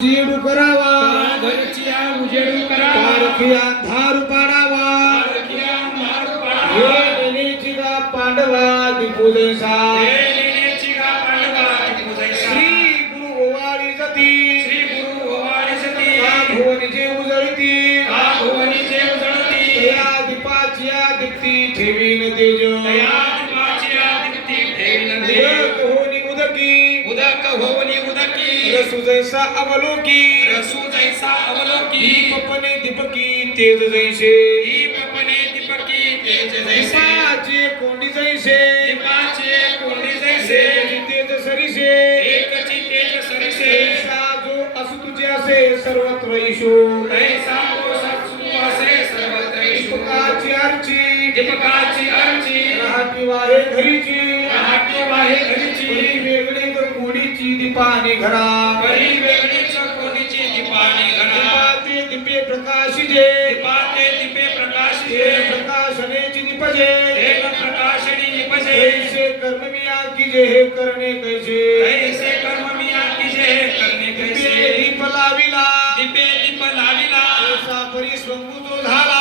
उजेडू करावा घरची उजेडू करावा पारखी अंधार पाडावा हे लेण्याची गा पांडवा दीपू जैसा श्री गुरु ओवाळी जती भुवनीचे उजळती या दीपाची दीप्ती ठेवीन तेज उदक होनी उदकी रसू जैसा अवलोकी दीपपणे दीपकी तेज जैसे दीपाचे कोंडी जैसे तेज सरिसे ऐसा जो असु तुझे असे सर्वत्र ईशो दीपकाची अर्ची राहती वाहे घरीची वेगळे कर कोणीची दीपाने घरा दीपाते दीपे प्रकाशिजे प्रकाशनेची निपजे ऐसे कर्म मिया कीजे हे करणे कैसे दीप लाविला ऐसा परिश्रम तो झाला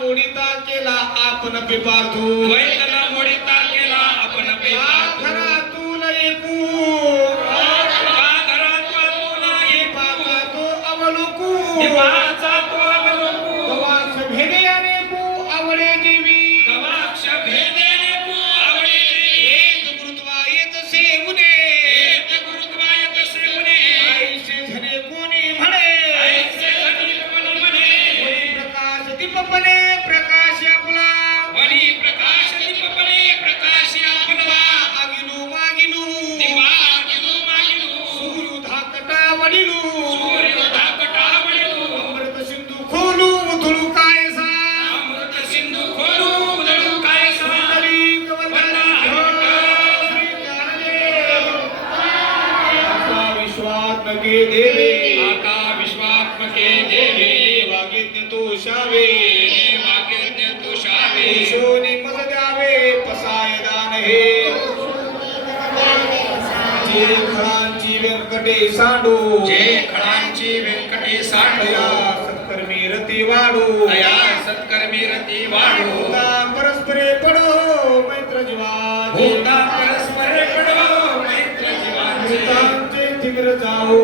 मोडिता केला आपण पेपार्थू खरा तुला एकू तो अवलोकू गवाक्ष भेदयाने कू आवडे देवी एक गुरुत्वायत सेवने ऐसे झने कोणी म्हणे प्रकाश दीपपणे प्रकाश आपला आगिलू मागिलू सूर्य धाकटा वडिलू अमृत सिंधू खोलू उधळू कायसा मंडली विश्वात्मके देवे वागिज्ञ तोषावे ईशोनी मज द्यावे पसाय दान हे जे खळांची व्यंकटे सांडू दया सत्कर्मी रती वाढू होता परस्परे पडो मैत्र जीवात मृतांचे तिमिर जाऊ